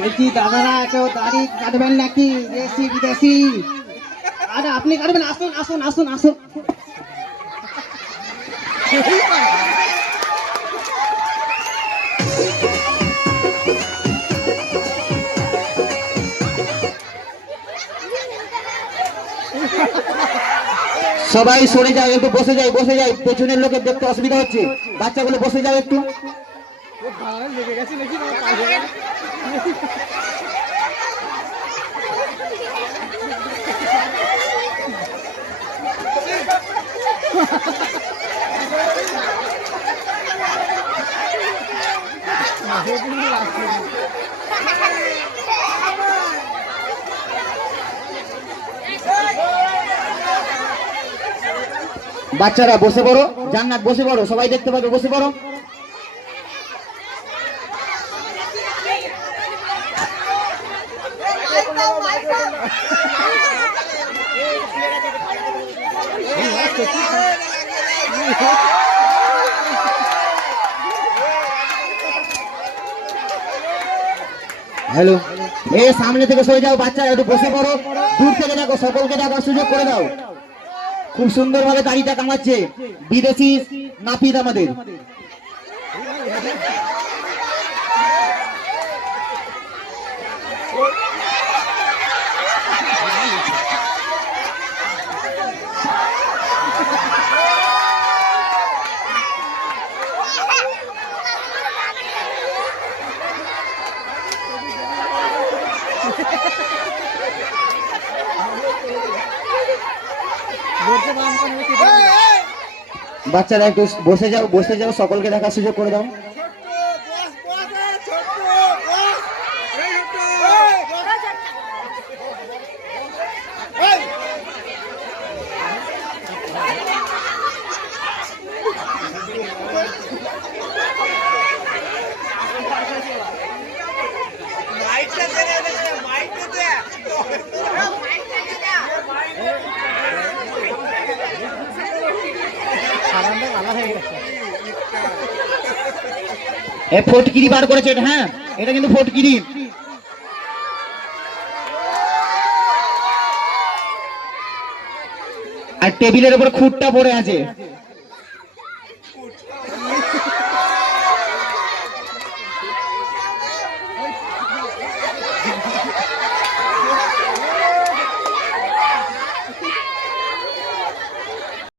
বলছি দাদারা কেউ দাড়ি কাটবেন নাকি? দেশি বিদেশি? আরে আপনি কাটবেন, আসুন আসুন আসুন আসুন। সবাই সরে যাও, একটু বসে যাই, বসে যাই, পেছনের লোকের দেখতে অসুবিধা হচ্ছে। বাচ্চাগুলো বসে যাও একটু। বাচ্চারা বসে পড়ো, জান্নাত বসে পড়ো, সবাই দেখতে পাবে, বসে পড়ো। হ্যালো, এ সামনে থেকে সরে যাও, বাচ্চারা একটু বসে পড়ো, দূর থেকে দেখো, সকলকে দেখার সুযোগ করে দাও। খুব সুন্দর ভাবে দাড়িটা কামাচ্ছে বিদেশি নাপিত আমাদের। বাচ্চারা একটু বসে যাও, বসে যাও, সকলকে দেখার সুযোগ করে দাও। ফটকিরি বার করেছে এটা, হ্যাঁ এটা কিন্তু ফটকিরি। আর টেবিলের উপর খুঁটটা পড়ে আছে।